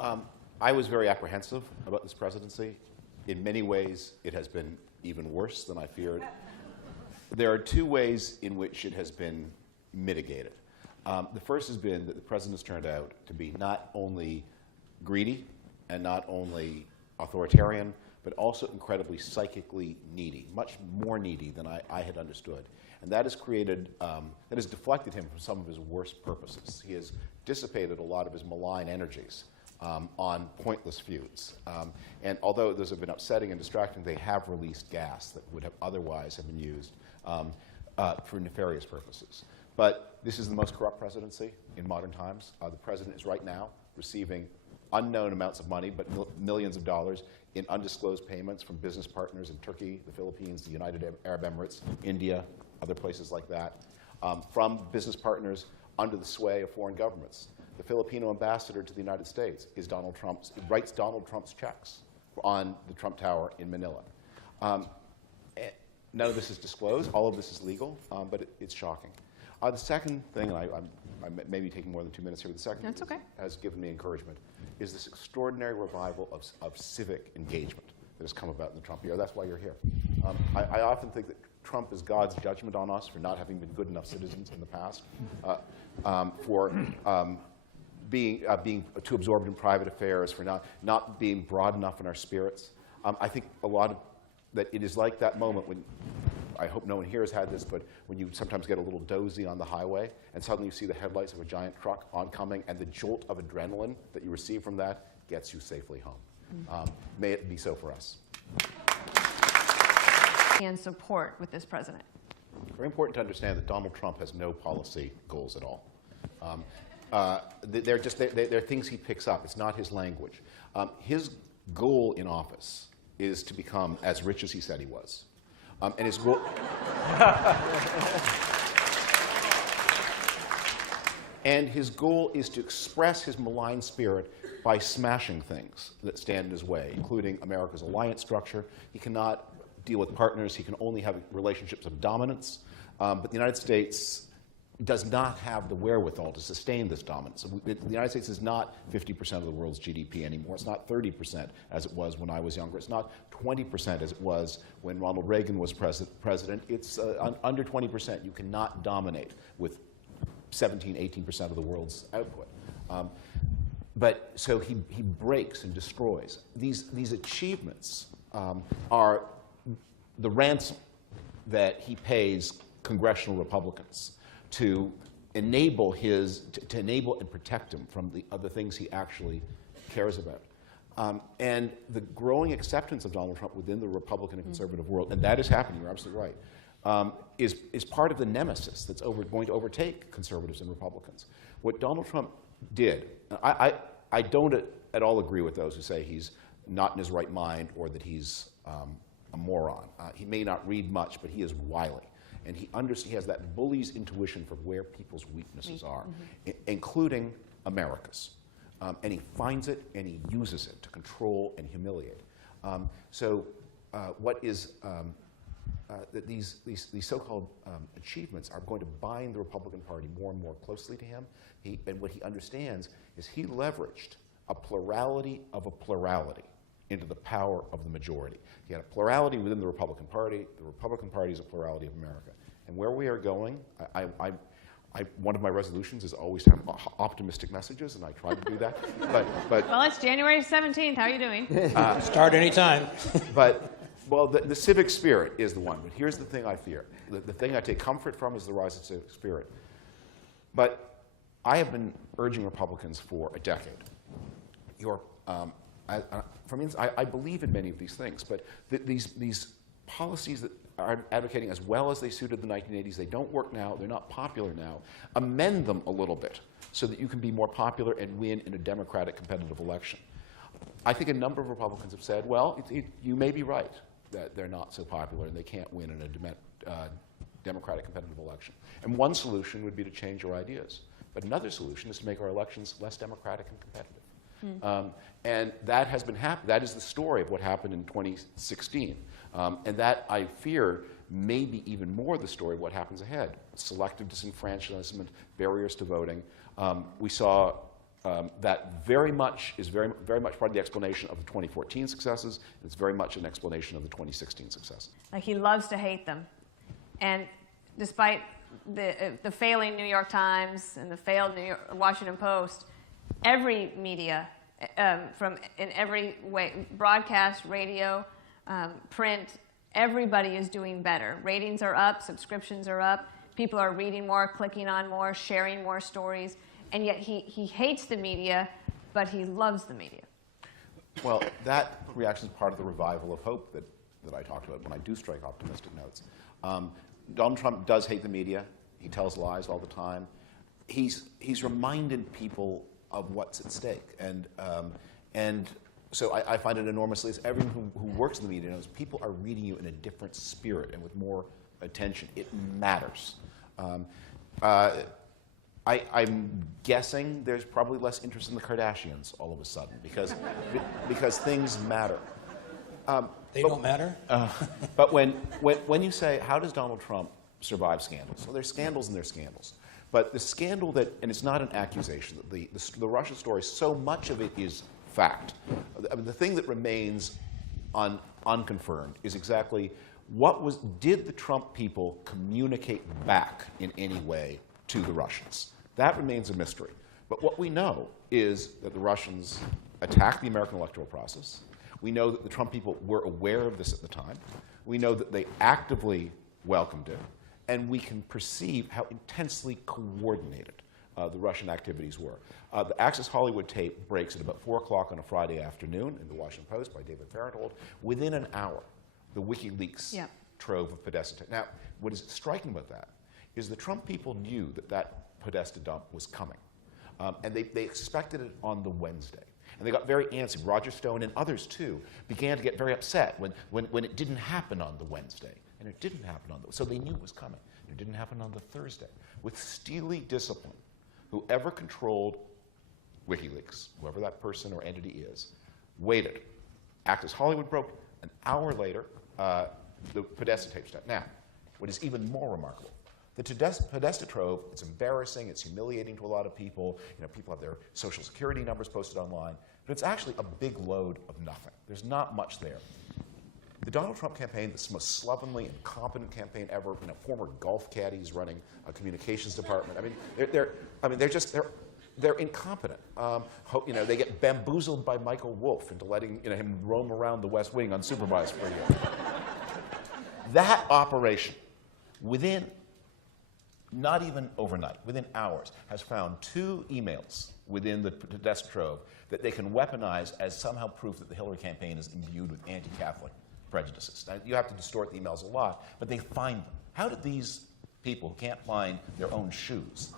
I was very apprehensive about this presidency. In many ways, it has been even worse than I feared. There are two ways in which it has been mitigated. The first has been that the president has turned out to be not only greedy and not only authoritarian, but also incredibly psychically needy, much more needy than I had understood. And that has created, that has deflected him from some of his worst purposes. He has dissipated a lot of his malign energies on pointless feuds. And although those have been upsetting and distracting, they have released gas that would have otherwise have been used for nefarious purposes. But this is the most corrupt presidency in modern times. The president is right now receiving unknown amounts of money, but millions of dollars in undisclosed payments from business partners in Turkey, the Philippines, the United Arab Emirates, India, other places like that, from business partners under the sway of foreign governments. The Filipino ambassador to the United States is Donald Trump's, writes Donald Trump's checks on the Trump Tower in Manila. None of this is disclosed. All of this is legal, but it's shocking. The second thing, and I may be taking more than 2 minutes here, but the second thing has given me encouragement, is this extraordinary revival of civic engagement that has come about in the Trump era. That's why you're here. I often think that Trump is God's judgment on us for not having been good enough citizens in the past, for being too absorbed in private affairs, for not being broad enough in our spirits. I think a lot of that it is like that moment when, I hope no one here has had this, but when you sometimes get a little dozy on the highway and suddenly you see the headlights of a giant truck oncoming and the jolt of adrenaline that you receive from that gets you safely home. May it be so for us. And support with this president. Very important to understand that Donald Trump has no policy goals at all. They're things he picks up. It's not his language. His goal in office is to become as rich as he said he was. And his goal and his goal is to express his malign spirit by smashing things that stand in his way, including America's alliance structure. He cannot deal with partners. He can only have relationships of dominance. But the United States does not have the wherewithal to sustain this dominance. The United States is not 50% of the world's GDP anymore. It's not 30% as it was when I was younger. It's not 20% as it was when Ronald Reagan was president. It's under 20%. You cannot dominate with 17, 18% of the world's output. But so he breaks and destroys. These achievements are the ransom that he pays congressional Republicans to enable to enable and protect him from the other things he actually cares about. And the growing acceptance of Donald Trump within the Republican and conservative world, and that is happening, you're absolutely right, is part of the nemesis that's going to overtake conservatives and Republicans. What Donald Trump did, I don't at all agree with those who say he's not in his right mind or that he's a moron. He may not read much, but he is wily. And he has that bully's intuition for where people's weaknesses are, including America's. And he finds it and he uses it to control and humiliate. These so-called achievements are going to bind the Republican Party more and more closely to him. And what he understands is he leveraged a plurality of a plurality into the power of the majority. He had a plurality within the Republican Party. The Republican Party is a plurality of America. And where we are going, one of my resolutions is always to have optimistic messages, and I try to do that. But well, it's January 17th. How are you doing? Start anytime. Well, the civic spirit is the one. But here's the thing I fear. The thing I take comfort from is the rise of civic spirit. But I have been urging Republicans for a decade. I believe in many of these things, but these policies that are advocating as well as they suited the 1980s, they don't work now, they're not popular now. Amend them a little bit so that you can be more popular and win in a democratic competitive election. I think a number of Republicans have said, well, you may be right that they're not so popular and they can't win in a democratic competitive election. And one solution would be to change your ideas. But another solution is to make our elections less democratic and competitive. And that has been happening. That is the story of what happened in 2016. And that, I fear, may be even more the story of what happens ahead. Selective disenfranchisement, barriers to voting. We saw That very much is very much part of the explanation of the 2014 successes. It's very much an explanation of the 2016 successes. Like, he loves to hate them. And despite the failing New York Times and the failed Washington Post, every media, in every way, broadcast, radio, print, everybody is doing better. Ratings are up, subscriptions are up, people are reading more, clicking on more, sharing more stories, and yet he hates the media, but he loves the media. Well, that reaction is part of the revival of hope that I talked about when I do strike optimistic notes. Donald Trump does hate the media. He tells lies all the time. He's reminded people of what's at stake, and so I find it enormously. As everyone who works in the media knows, people are reading you in a different spirit and with more attention. It matters. I'm guessing there's probably less interest in the Kardashians all of a sudden because things matter. They don't matter? But when you say, how does Donald Trump survive scandals? Well, there's scandals and there's scandals. But the scandal that, and it's not an accusation, the Russia story, so much of it is fact. I mean, the thing that remains unconfirmed is exactly did the Trump people communicate back in any way to the Russians? That remains a mystery. But what we know is that the Russians attacked the American electoral process. We know that the Trump people were aware of this at the time. We know that they actively welcomed it. And we can perceive how intensely coordinated the Russian activities were. The Access Hollywood tape breaks at about 4 o'clock on a Friday afternoon in the Washington Post by David Fahrenthold. Within an hour, the WikiLeaks trove of Podesta tape. Now, what is striking about that is the Trump people knew that Podesta dump was coming. And they expected it on the Wednesday. And they got very antsy. Roger Stone and others, too, began to get very upset when it didn't happen on the Wednesday. And it didn't happen on the so they knew it was coming. It didn't happen on the Thursday. With steely discipline, whoever controlled WikiLeaks, whoever that person or entity is, waited. Access Hollywood broke. An hour later, the Podesta tape stopped. Now, what is even more remarkable, the Podesta trove, it's embarrassing, it's humiliating to a lot of people. People have their social security numbers posted online, but it's actually a big load of nothing. There's not much there. The Donald Trump campaign, the most slovenly, incompetent campaign ever. Former golf caddies running a communications department. They're incompetent. They get bamboozled by Michael Wolff into letting him roam around the West Wing unsupervised for a year. That operation, within not even overnight, within hours, has found 2 emails within the Podesta trove that they can weaponize as somehow proof that the Hillary campaign is imbued with anti-Catholic prejudices. Now, you have to distort the emails a lot, but they find them. How did these people who can't find their own shoes,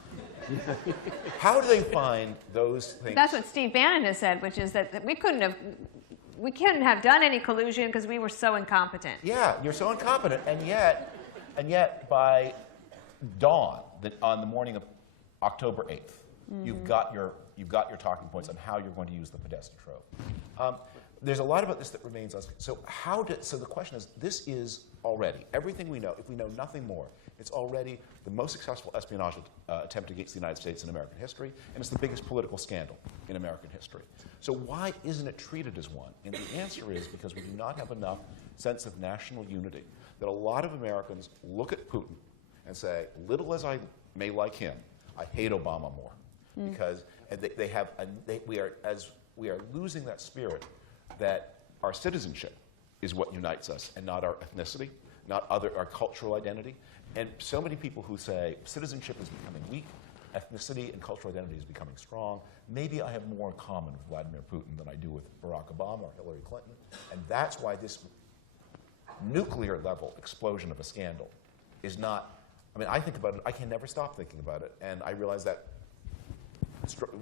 how do they find those things? That's what Steve Bannon has said, which is that we couldn't have done any collusion because we were so incompetent. Yeah, you're so incompetent, and yet by dawn, on the morning of October 8th, you've got your talking points on how you're going to use the Podesta trove. There's a lot about this that remains unclear. So the question is, this is already everything we know. If we know nothing more, it's already the most successful espionage attempt against the United States in American history, and it's the biggest political scandal in American history. So why isn't it treated as one? And the answer is because we do not have enough sense of national unity. That a lot of Americans look at Putin and say, little as I may like him, I hate Obama more, because we are losing that spirit that our citizenship is what unites us, and not our ethnicity, not our cultural identity. And so many people who say citizenship is becoming weak, ethnicity and cultural identity is becoming strong. Maybe I have more in common with Vladimir Putin than I do with Barack Obama or Hillary Clinton, and that's why this nuclear level explosion of a scandal is not. I think about it. I can never stop thinking about it, and I realize that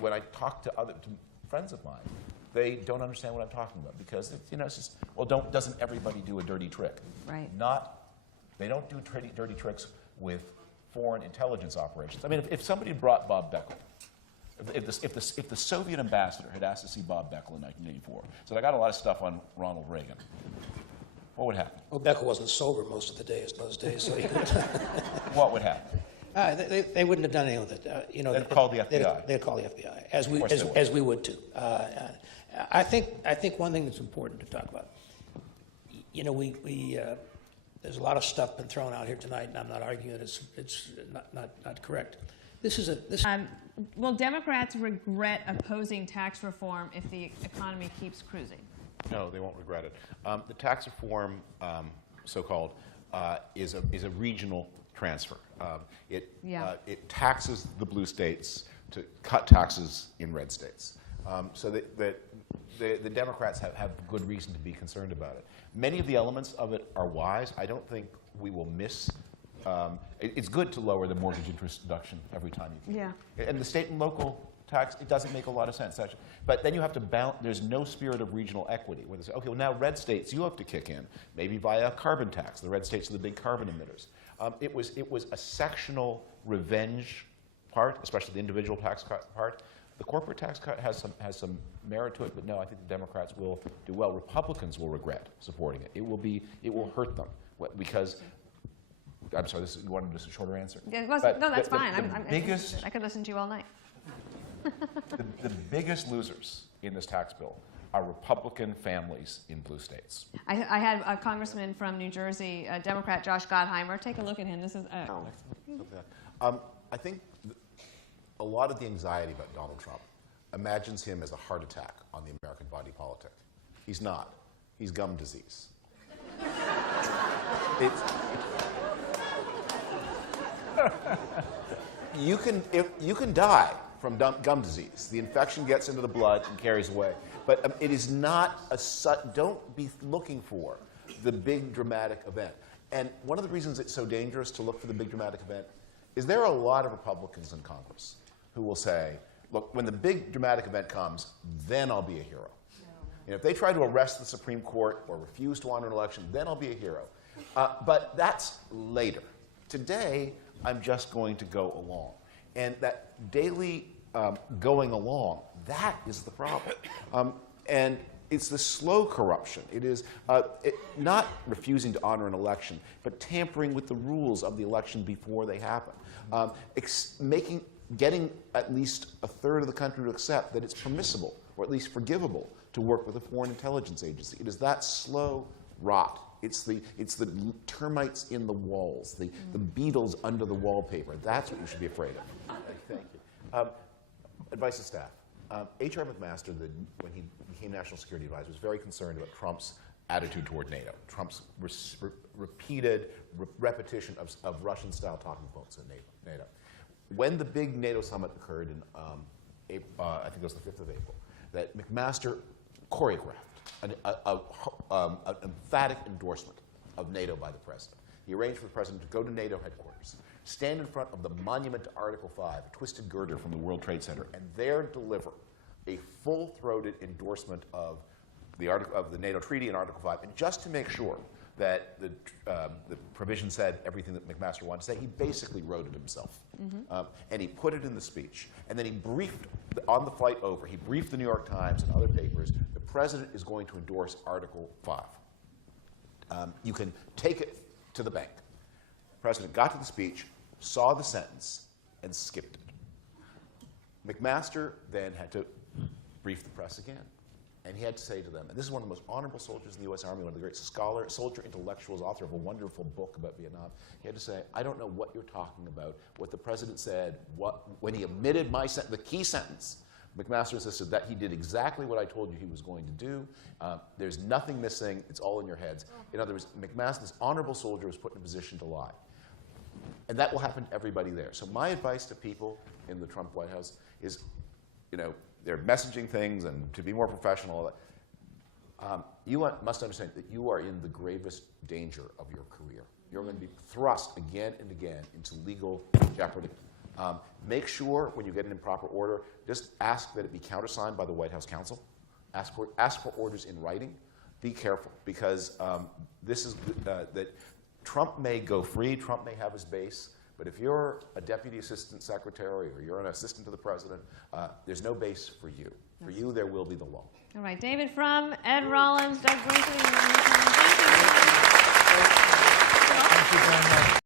when I talk to friends of mine, they don't understand what I'm talking about because it's just doesn't everybody do a dirty trick? Right. They don't do dirty tricks with foreign intelligence operations. If somebody brought Bob Beckel, if the Soviet ambassador had asked to see Bob Beckel in 1984, said I got a lot of stuff on Ronald Reagan, what would happen? Well, Beckel wasn't sober most of the days those days, so he could. What would happen? They wouldn't have done anything with it. They'd call the FBI. They'd call the FBI, as we course they would. as we would too. I think one thing that's important to talk about. There's a lot of stuff been thrown out here tonight, and I'm not arguing it's not correct. Will Democrats regret opposing tax reform if the economy keeps cruising? No, they won't regret it. The tax reform, so-called, is a regional transfer. It taxes the blue states to cut taxes in red states. So the Democrats have good reason to be concerned about it. Many of the elements of it are wise. I don't think we will miss. It's good to lower the mortgage interest deduction every time you can. Yeah. And the state and local tax, it doesn't make a lot of sense. Actually. But then you have to balance. There's no spirit of regional equity where they say, okay, well now red states you have to kick in, maybe via a carbon tax. The red states are the big carbon emitters. It was a sectional revenge part, especially the individual tax cut part. The corporate tax cut has some merit to it, but no, I think the Democrats will do well. Republicans will regret supporting it. It will hurt them because. I'm sorry. You wanted just a shorter answer. Yeah, no, that's fine. I'm interested. I could listen to you all night. The biggest losers in this tax bill are Republican families in blue states. I had a congressman from New Jersey, a Democrat, Josh Gottheimer. Take a look at him. This is. I think a lot of the anxiety about Donald Trump imagines him as a heart attack on the American body politic. He's not. He's gum disease. You can die from gum disease. The infection gets into the blood and carries away. But it is not don't be looking for the big dramatic event. And one of the reasons it's so dangerous to look for the big dramatic event is there are a lot of Republicans in Congress who will say, look, when the big dramatic event comes, then I'll be a hero. If they try to arrest the Supreme Court or refuse to honor an election, then I'll be a hero. But that's later. Today, I'm just going to go along. And that daily going along, that is the problem. And it's the slow corruption. It is not refusing to honor an election, but tampering with the rules of the election before they happen. Getting at least a third of the country to accept that it's permissible, or at least forgivable, to work with a foreign intelligence agency. It is that slow rot. It's the termites in the walls, the beetles under the wallpaper. That's what you should be afraid of. Thank you. Advice to staff. H.R. McMaster, when he became National Security Advisor, was very concerned about Trump's attitude toward NATO, Trump's repeated repetition of Russian-style talking points in NATO. When the big NATO summit occurred in April, I think it was the 5th of April, that McMaster choreographed an emphatic endorsement of NATO by the president. He arranged for the president to go to NATO headquarters, stand in front of the monument to Article 5, a twisted girder from the World Trade Center, and there deliver a full-throated endorsement of the NATO Treaty and Article 5. And just to make sure that the provision said everything that McMaster wanted to say, he basically wrote it himself. And he put it in the speech. And then he briefed, on the flight over, he briefed the New York Times and other papers, the president is going to endorse Article 5. You can take it to the bank. The president got to the speech, saw the sentence, and skipped it. McMaster then had to brief the press again. And he had to say to them, and this is one of the most honorable soldiers in the U.S. Army, one of the great soldier intellectuals, author of a wonderful book about Vietnam. He had to say, I don't know what you're talking about. What the president said, when he omitted the key sentence, McMaster insisted that he did exactly what I told you he was going to do. There's nothing missing. It's all in your heads. In other words, McMaster, this honorable soldier, was put in a position to lie. And that will happen to everybody there. So my advice to people in the Trump White House is, they're messaging things and to be more professional. You must understand that you are in the gravest danger of your career. You're going to be thrust again and again into legal jeopardy. Make sure when you get an improper order, just ask that it be countersigned by the White House counsel. Ask for orders in writing. Be careful, because this is that Trump may go free. Trump may have his base. But if you're a deputy assistant secretary or you're an assistant to the president, there's no base for you. For you, there will be the law. All right, David Frum, Ed Rollins, Doug Brinkley. Thank you. Thank you very much.